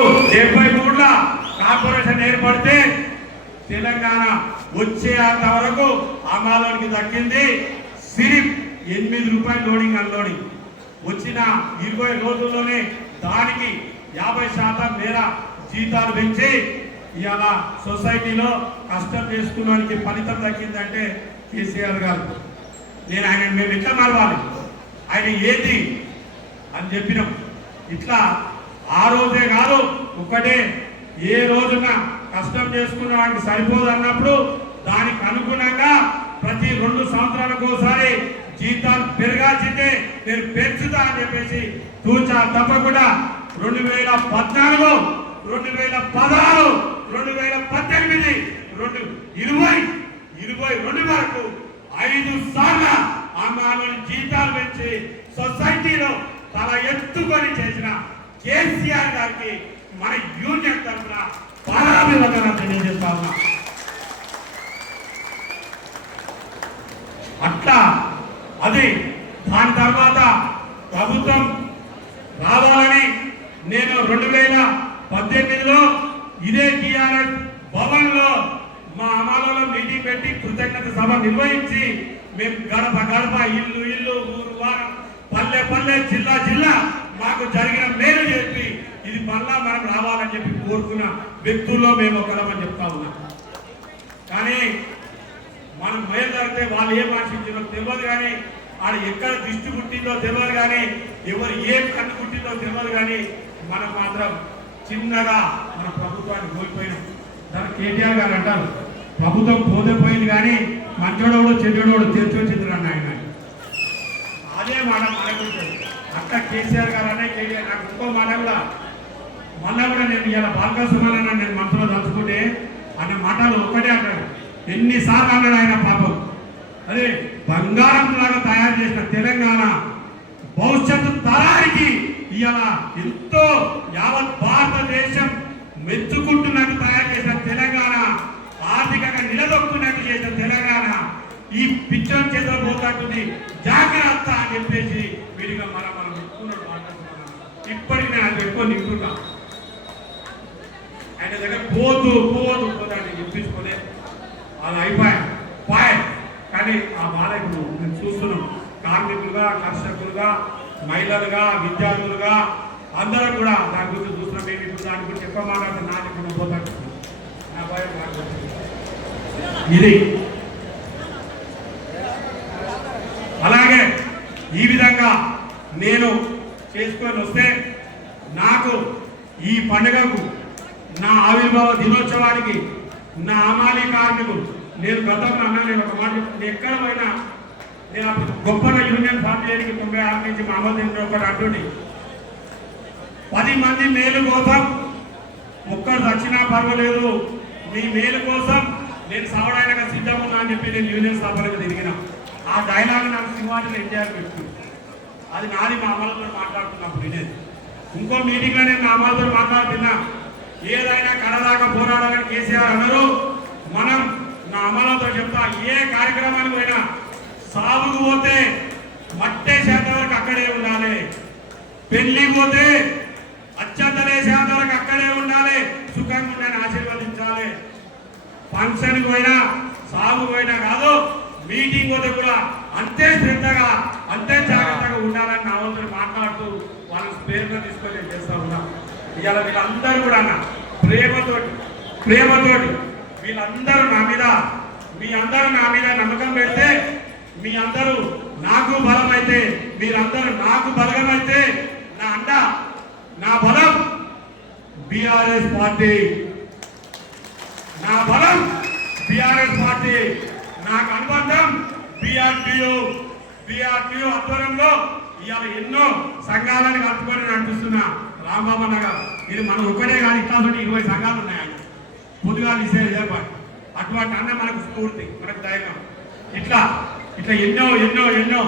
73 corporation ఏర్పడితే తెలంగాణ వచ్చేంత వరకు అమలుకి దక్కింది సిరిప్ 8 రూపాయలు లోడింగ్ అన్లోడింగ్. వచ్చిన 20 రోజుల్లోనే దానికి 50% మేర జీతాలు పెంచి ఇవాళ సొసైటీలో కష్టం చేసుకున్నానికి ఫలితం దక్కిందంటే కేసీఆర్ గారు. నేను ఆయన మేము ఎట్లా మారవాలి, ఆయన ఏది అని చెప్పినాం. ఇట్లా ఆ రోజే కాదు, ఒకటే ఏ రోజున కష్టం చేసుకున్న వాడికి సరిపోదు అన్నప్పుడు దానికి అనుగుణంగా ప్రతి 2 సంవత్సరాలకు ఒకసారి జీతాలు పెరగాల్సిందే, నేను పెంచుతా అని చెప్పేసి తూచా తప్పకుండా 2014, 2016, 2018, 2022 వరకు 5 సార్లు అమ్మాయిల జీతాలు పెంచి సొసైటీలో తల ఎత్తుకొని చేసిన కేసీఆర్ గారికి మన యూనియన్ తరఫున పారాభివందనం తెలియజేస్తా ఉన్నా. అట్లా అది దాని తర్వాత ప్రభుత్వం రావాలని నేను 2018లో ఇదే టిఆర్ఎస్ భవన్ లో మా అమలలో మీటింగ్ పెట్టి కృతజ్ఞత సభ నిర్వహించి మేము గడప గడప, ఇల్లు ఇల్లు, ఊరు వారం, పల్లె పల్లె, జిల్లా జిల్లా మాకు జరిగిన మేలు చెప్పి ఇది మళ్ళా మనం రావాలని చెప్పి కోరుకున్న వ్యక్తుల్లో మేము ఒకరమని చెప్తా ఉన్నాం. కానీ మనం మేలు జరిగితే వాళ్ళు ఏం ఆశించారో తెలియదు, కానీ ఆడ ఎక్కడ దృష్టి పుట్టిందో తెలియదు, కానీ ఎవరు ఏం కన్ను పుట్టిందో తెలియదు, కానీ మనం మాత్రం చిన్నగా మన ప్రభుత్వాన్ని కోల్పోయినాం. దాని కేటీఆర్ గారు అంటారు, ప్రభుత్వం పోతే కానీ మంచోడోడు చెడ్డోడు తెచ్చి వచ్చింది అన్న ఆయన. అదే మాట మనకు అట్లా కేసీఆర్ గారు అనే కేటీఆర్. నాకు ఇంకో మాట కూడా మళ్ళా కూడా నేను ఇలా బాలకృష్ణ నేను మనసులో తలుచుకుంటే అన్న మాటలు ఒక్కటే అంటాడు. ఎన్నిసార్లు అన్నాడు ఆయన పాపం. అదే బంగారం లాగా తయారు చేసిన తెలంగాణ భవిష్యత్తు తరానికి ఇవాళ ఎంతో యావత్ భారతదేశం మెచ్చుకుంటున్నట్టు తయారు చేసిన తెలంగాణ, ఆర్థికంగా నిలదొక్కున్నట్టు చేసిన తెలంగాణ ఈ పిచ్చం చేతిలో పోతాంటుంది, జాగ్రత్త అని చెప్పేసి వీడిగా మనం మెచ్చుకున్నాడు. ఇప్పటికి నేను అది ఎక్కువ నింపుతున్నా. ఆయన దగ్గర పోతూ అని చెప్పించుకోలే, అది అయిపోయా. కానీ ఆ బాధ ఇప్పుడు మేము చూస్తున్నాం. కార్మికులుగా, కర్షకులుగా, మహిళలుగా, విద్యార్థులుగా అందరం కూడా దాని గురించి చూస్తున్నాం. మేము ఇప్పుడు దాని గురించి ఎక్కువ మాట్లాడితే నాకు ఇప్పుడు పోతాను నా భయం ఇది. అలాగే ఈ విధంగా నేను చేసుకొని వస్తే నాకు ఈ పండుగకు, నా ఆవిర్భావ దినోత్సవానికి, నా అమాలి కార్మికులు, నేను గతంలో అన్నా, నేను ఒక మాట ఎక్కడ పోయినా నేను అప్పుడు గొప్పగా యూనియన్ ఫామ్ చేయడానికి 96 నుంచి మామూలు ఒకటి అంటుండి 10 మంది మేలు కోసం ఒక్కరు చచ్చినా పర్వాలేదు, మీ మేలు కోసం నేను సవడానికి సిద్ధంగా ఉన్నా అని చెప్పి నేను యూనియన్ స్థాపనకు తిరిగిన. ఆ డైలాగ్ నాకు సింహాన్ని ఎన్టీఆర్ పెట్టు. అది నాది మా అమ్మలతో మాట్లాడుతున్నప్పుడు వినేది. ఇంకో మీటింగ్లో నేను మా అమ్మలతో మాట్లాడుతున్నా. ఏదైనా కడదాకా పోరాడాలని కేసీఆర్ అన్నారు. మనం నా అమ్మలతో చెప్తా, ఏ కార్యక్రమానికి పోయినా సాగుకు పోతే మట్టే శాతం వరకు అక్కడే ఉండాలి, పెళ్లికి పోతే అచ్చంతలే శాతం వరకు అక్కడే ఉండాలి, సుఖంగా ఉండని ఆశీర్వదించాలి. ఫంక్షన్కి పోయినా, సాగు పోయినా కాదు, మీటింగ్ పోతే కూడా అంతే శ్రద్ధగా, అంతే జాగ్రత్తగా ఉండాలని నా వంతులు మాట్లాడుతూ వాళ్ళని ప్రేరణ తీసుకొని చేస్తా ఉన్నా. ఇవాళ వీళ్ళందరూ కూడా అన్న ప్రేమతోటి వీళ్ళందరూ నా మీద, మీ అందరూ నా మీద నమ్మకం పెడితే, మీ అందరూ నాకు బలం అయితే, మీరందరూ నాకు బలగం అయితే, నా అండ, నా బలం బీఆర్ఎస్ పార్టీ, నా బలం బీఆర్ఎస్ పార్టీ, నాకు అనుబంధం బీఆర్టీయూ ఆధ్వర్యంలో ఇవాళ ఎన్నో సంఘాలను కలుపుకొని నడిపిస్తున్నా రాంబాబు నగర్. ఇది మనం ఒకటే కానీ ఇట్లా 20 సంఘాలు ఉన్నాయి. పొద్దుగా ఇసే ఏర్పాటు అటువంటి అన్న మనకు స్ఫూర్తి, మనకు ధైర్యం. ఇట్లా ఎన్నో ఎన్నో ఎన్నో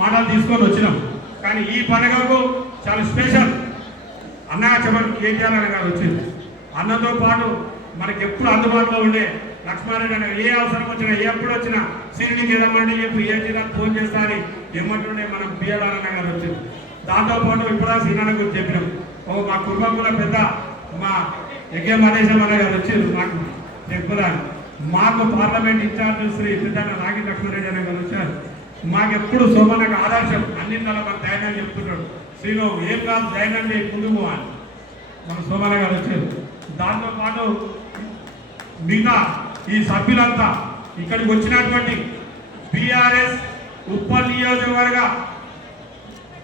మాటలు తీసుకొని వచ్చినాం. కానీ ఈ పండుగకు చాలా స్పెషల్. అన్నగా చెప్పండి, కేటీఆర్ అన్న గారు వచ్చింది. అన్నతో పాటు మనకి ఎప్పుడు అందుబాటులో ఉండే లక్ష్మారెడ్డి అన్న, ఏ అవసరం వచ్చినా, ఎప్పుడు వచ్చినా సిరినికి ఏదమ్మంటే చెప్పి ఏ జిల్లాకు ఫోన్ చేస్తా అని ఏమంటుండే మనం బిఆర్ అన్న గారు వచ్చింది. దాంతోపాటు ఇప్పుడు సీనాన్న గురించి చెప్పినాం. మా కుటుంబంలో పెద్ద మా యజ్ఞ మహేశ్వర గారు వచ్చారు నాకు చెప్పడానికి. మాకు పార్లమెంట్ ఇన్ఛార్జ్ శ్రీ సిద్ధార్థ నాగి లక్ష్మణరెడ్డి అనే గారు వచ్చారు. మాకెప్పుడు సోమనకు ఆదర్శం, అన్నింటిలో మన ధైర్యం చెప్తున్నాడు. శ్రీను ఏం కాదు ధైర్యం ముందుకు అని మన సోమన గారు వచ్చారు. దాంతోపాటు మిగతా ఈ సభ్యులంతా ఇక్కడికి వచ్చినటువంటి బీఆర్ఎస్ ఉప్పల్ నియోజకవర్గ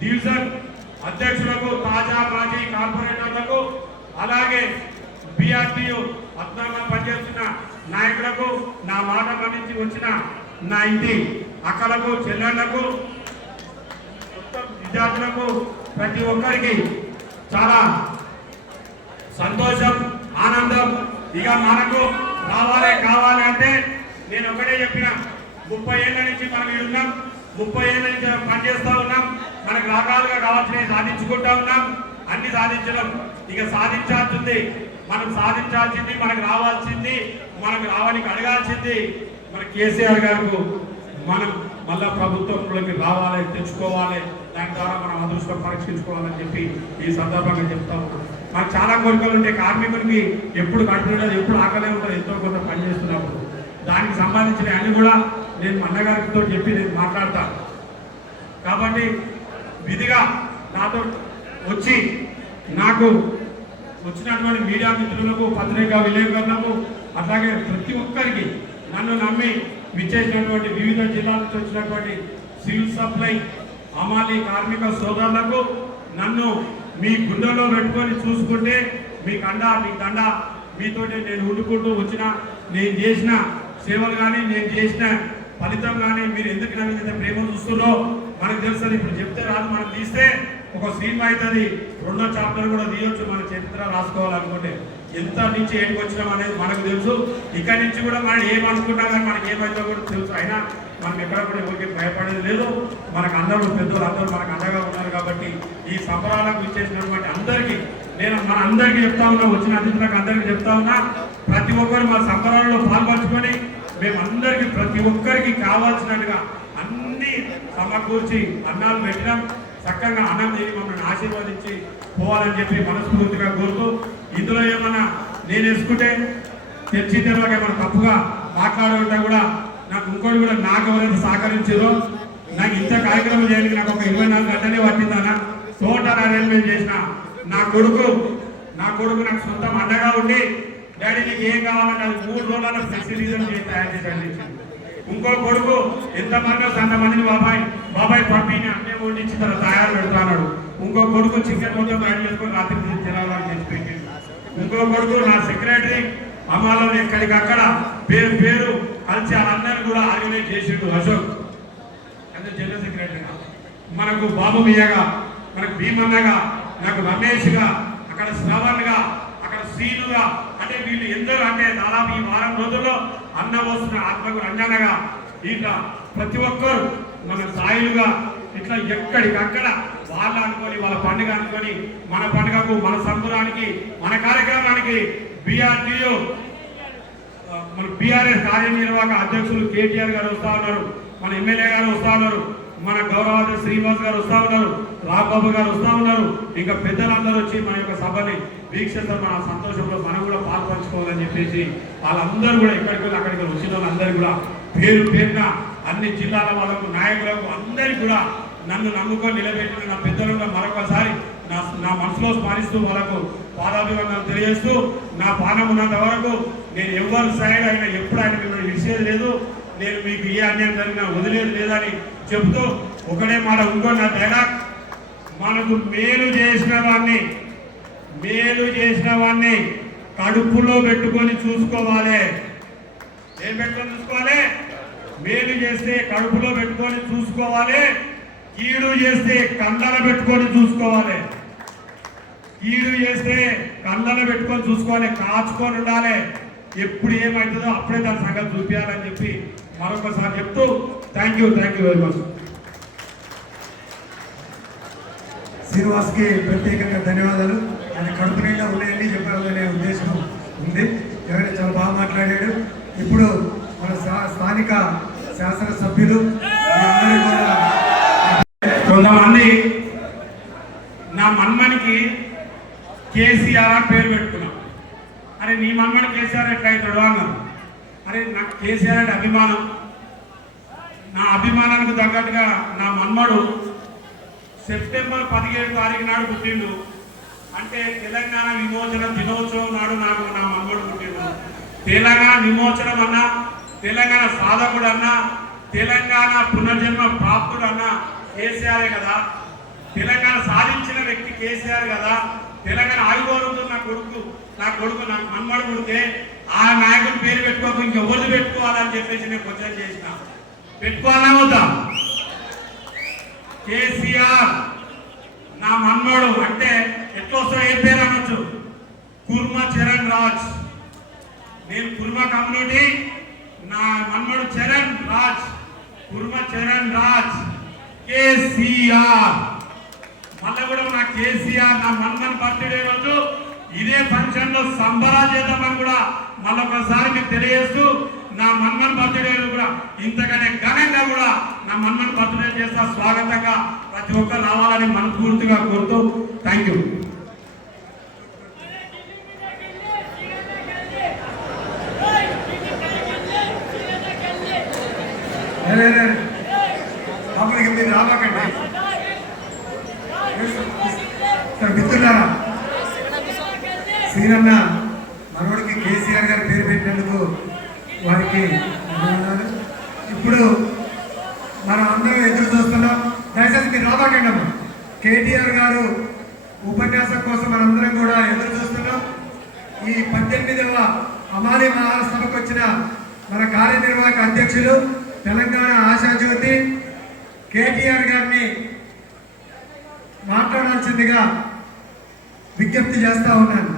డివిజన్ అధ్యక్షులకు, తాజా మాజీ కార్పొరేటర్లకు, అలాగే బీఆర్టీయు పద్నాలుగు పనిచేస్తున్న నాయకులకు, నా మాట మన్నించి వచ్చిన నా ఇంటి అక్కలకు, చెల్లెళ్లకు, విద్యార్థులకు, ప్రతి ఒక్కరికి చాలా సంతోషం, ఆనందం. ఇక మనకు రావాలి కావాలి అంటే నేను ఒకటే చెప్పిన, 30 ఏళ్ళ నుంచి మనం ఉన్నాం, 30 ఏళ్ళ నుంచి పనిచేస్తూ ఉన్నాం. మనకు రకాలుగా కావాల్సినవి సాధించుకుంటా ఉన్నాం. అన్ని సాధించడం ఇక సాధించాల్సింది, మనం సాధించాల్సింది, మనకు రావాల్సింది, మనకు రావానికి అడగాల్సింది మన కేసీఆర్ గారికి. మనం మళ్ళా ప్రభుత్వంలోకి రావాలి, తెచ్చుకోవాలి, దాని ద్వారా మనం అదృష్టం పరీక్షించుకోవాలని చెప్పి ఈ సందర్భంగా చెప్తా ఉన్నాం. మాకు చాలా కోరికలు ఉంటాయి. కార్మికులకి ఎప్పుడు కట్టుబడి ఎప్పుడు ఆకలే ఉంటుంది, ఎంతో కొంత పని చేస్తున్నప్పుడు. దానికి సంబంధించిన అన్ని కూడా నేను అన్నగారితో చెప్పి నేను మాట్లాడతాను. కాబట్టి విధిగా నాతో వచ్చి నాకు వచ్చినటువంటి మీడియా మిత్రులకు, పత్రికా విలేకరులకు, అట్లాగే ప్రతి ఒక్కరికి నన్ను నమ్మి విచ్చేసినటువంటి వివిధ జిల్లాల నుంచి వచ్చినటువంటి సివిల్ సప్లై అమాలి కార్మిక సోదరులకు, నన్ను మీ గుండెలో పెట్టుకొని చూసుకుంటే మీకు అండా మీకు దండ, మీతోటి నేను ఉండుకుంటూ వచ్చిన, నేను చేసిన సేవలు కానీ, నేను చేసిన ఫలితం కానీ మీరు ఎందుకు నా మీద ప్రేమ చూస్తున్నారో మనకు తెలుస్తుంది. ఇప్పుడు చెప్తే రాదు, మనం తీస్తే ఒక సినిమా అవుతుంది, 2వ చాప్టర్ కూడా తీయొచ్చు. మన చరిత్ర రాసుకోవాలనుకుంటే ఎంత నుంచి ఏడికి వచ్చినాం అనేది మనకు తెలుసు. ఇక్కడి నుంచి కూడా మనం ఏమనుకున్నా కానీ మనకి ఏమైతే కూడా తెలుసు. అయినా మనం ఎక్కడ కూడా ఎవరికి భయపడేది లేదు. మనకు అందరూ పెద్దలు అందరూ మనకు అండగా ఉన్నారు. కాబట్టి ఈ సంబరాలకు ఇచ్చేసినటువంటి అందరికీ నేను మన అందరికీ చెప్తా ఉన్నా, వచ్చిన అతిథులకు అందరికీ చెప్తా ఉన్నా, ప్రతి ఒక్కరు మా సంబరాల్లో పాల్పంచుకొని మేమందరికీ ప్రతి ఒక్కరికి కావాల్సినట్టుగా అన్ని సమకూర్చి అన్నాలు పెట్టినాం. చక్కగా అన్నం చేసి మమ్మల్ని ఆశీర్వదించి పోవాలని చెప్పి మనస్ఫూర్తిగా కోరుతూ, ఇందులో ఏమన్నా నేను వేసుకుంటే తెచ్చి తెరలకు ఏమైనా తప్పుగా మాట్లాడుకుంటే కూడా నాకు ఇంకోటి కూడా నాకు ఎవరైనా సహకరించారో, నాకు ఇంత కార్యక్రమం చేయడానికి నాకు ఒక 24 గంటలే పట్టిందన్న. టోటల్ అరేంజ్మెంట్ చేసిన నా కొడుకు నాకు సొంతం అండగా ఉండి, డాడీ నీకు ఏం కావాలంటే అది 3 రోజుల ఫెసిలిటీస్ తయారు చేసి ఇంకో కొడుకు ఎంతమంది అంతమందిని బాబాయ్ పంపిణీ అన్నీ వండించి తన తయారు పెడతాడు. ఇంకో కొడుకు చికెన్ మొత్తం రెడీ చేసుకొని రాత్రి తినాలని చేసి పెట్టింది. ఇంకో కొడుకు నా సెక్రటరీ అమ్మాలో ఎక్కడికక్కడ పేరు కలిసి వాళ్ళందరినీ కూడా ఆర్గనైజ్ చేసిండు. అశోక్ అంటే జనరల్ సెక్రటరీగా, మనకు బాబు మియ్యగా, మనకు భీమన్నగా, నాకు రమేష్గా, అక్కడ శ్రవణ్గా, అక్కడ శ్రీనుగా, అంటే వీళ్ళు ఎందరో అంటే దాదాపు ఈ వారం రోజుల్లో అన్న వస్తున్న ఆత్మకు రంజనగా, ఇట్లా ప్రతి ఒక్కరు మన సాయిలుగా ఇట్లా ఎక్కడికక్కడ వాళ్ళు అనుకొని వాళ్ళ పండుగ అనుకొని మన పండుగకు, మన సంబరానికి, మన కార్యక్రమానికి బీఆర్టీయూ మన బీఆర్ఎస్ కార్యనిర్వాహక అధ్యక్షులు కేటీఆర్ గారు వస్తా ఉన్నారు, మన ఎమ్మెల్యే గారు వస్తా ఉన్నారు, మన గౌరవాధ్య శ్రీనివాస్ గారు వస్తా ఉన్నారు, రాంబాబు గారు వస్తా ఉన్నారు. ఇంకా పెద్దలందరూ వచ్చి మన యొక్క సభని వీక్షిస్తారు. మన సంతోషంలో మనం కూడా పాల్పంచుకోవాలని చెప్పేసి వాళ్ళందరూ కూడా ఎక్కడికి అక్కడికి వచ్చిన వాళ్ళందరూ కూడా పేరున అన్ని జిల్లాల వాళ్ళకు, నాయకులకు, అందరికీ కూడా నన్ను నమ్ముకొని నిలబెట్టిన నా పెద్దలను మరొకసారి నా మనసులో స్మరిస్తూ వాళ్ళకు పాదాభివందనం తెలియజేస్తూ, నా పానం ఉన్నంత వరకు నేను ఎవరు సైడ్ అయినా ఎప్పుడు ఆయన మిమ్మల్ని విడిచేది లేదు, నేను మీకు ఏ అన్యాయం జరిగినా వదిలేదు లేదని చెబుతూ ఒకటే మాట ఇంకో నా డైలాగ్, మనకు మేలు చేసిన వాడిని కడుపులో పెట్టుకొని చూసుకోవాలి. ఏం పెట్టుకొని చూసుకోవాలి? మేలు చేస్తే కడుపులో పెట్టుకొని చూసుకోవాలి, కీడు చేస్తే కళ్ళన పెట్టుకొని చూసుకోవాలి. కీడు చేస్తే కళ్ళన పెట్టుకొని చూసుకోవాలి, కాచుకొని ఉండాలి. ఎప్పుడు ఏమవుతుందో అప్పుడే దాని సంగతి చూపించాలని చెప్పి మరొకసారి చెప్తూ థ్యాంక్ యూ వెరీ మచ్. శ్రీనివాస్కి ప్రత్యేకంగా ధన్యవాదాలు. ఆయన కడుపు నిండా ఉన్నాయని చెప్పాలనే ఉద్దేశం ఉంది. ఎవరైనా చాలా బాగా మాట్లాడాడు. ఇప్పుడు మన స్థానిక శాసనసభ్యులు కొంతమంది నా మన్మనికి కేసీఆర్ అని పేరు పెట్టుకున్నాం. అరే నీ మన్మడు కేసీఆర్ ఎట్లా అవుతాడు అన్నారు. అరే నాకు కేసీఆర్ అంటే అభిమానం. నా అభిమానానికి తగ్గట్టుగా నా మన్మడు సెప్టెంబర్ 17 తారీఖు నాడు పుట్టిండు. అంటే తెలంగాణ విమోచన దినోత్సవం నాడు నాకు నా మన్మడు పుట్టిండు. తెలంగాణ విమోచనం అన్నా, తెలంగాణ సాధకుడు అన్నా, తెలంగాణ పునర్జన్మ ప్రాప్తుడు అన్నా కేసీఆరే కదా. తెలంగాణ సాధించిన వ్యక్తి కేసీఆర్ కదా. తెలంగాణ ఆయుగోరుతో నా కొడుకు నా మన్మడు పుడితే ఆ నాయకుడి పేరు పెట్టుకోక ఇంకెవరిది పెట్టుకోవాలని చెప్పేసి నేను క్వశ్చన్ చేసిన. పెట్టుకోవాలా వద్దా? కేసీఆర్ నా మన్మడు అంటే ఎట్లా వస్తా ఏ పేరు అనొచ్చు? కుర్మ చరణ్ రాజ్. నేను కుర్మ కమ్యూనిటీ, నా మన్మడు చరణ్ రాజ్, కుర్మ చరణ్ రాజ్ కేసీఆర్. మళ్ళీ కూడా నా కేసీఆర్ నా మన్మన్ బర్త్డే రోజు ఇదే ఫంక్షన్ లో సంబరాలు చేద్దామని కూడా మళ్ళొకసారి మీకు తెలియజేస్తూ, నా మన్మన్ బర్త్డే కూడా ఇంతకనే ఘనంగా కూడా నా మన్మన్ బర్త్డే చేస్తా. స్వాగతంగా ప్రతి ఒక్కరు రావాలని మనస్ఫూర్తిగా కోరుతూ థ్యాంక్ యూ. లోపలికి మీరు రాబాకండి మిత్రులారా. సీనన్న మనోడికి కేసీఆర్ గారి పేరు పెట్టినందుకు వారికి ధన్యవాదాలు. ఇప్పుడు మనం అందరం ఎదురు చూస్తున్నాం. దయచేసి మీరు రాబాకండి అమ్మా. కేటీఆర్ గారు ఉపన్యాసం కోసం మనందరం కూడా ఎదురు చూస్తున్నాం. ఈ 18వ అమాలి మహాసభకు వచ్చిన మన కార్యనిర్వాహక అధ్యక్షులు తెలంగాణ ఆశాజ్యోతి కేటీఆర్ గారిని మాట్లాడాల్సిందిగా విజ్ఞప్తి చేస్తా ఉన్నాను.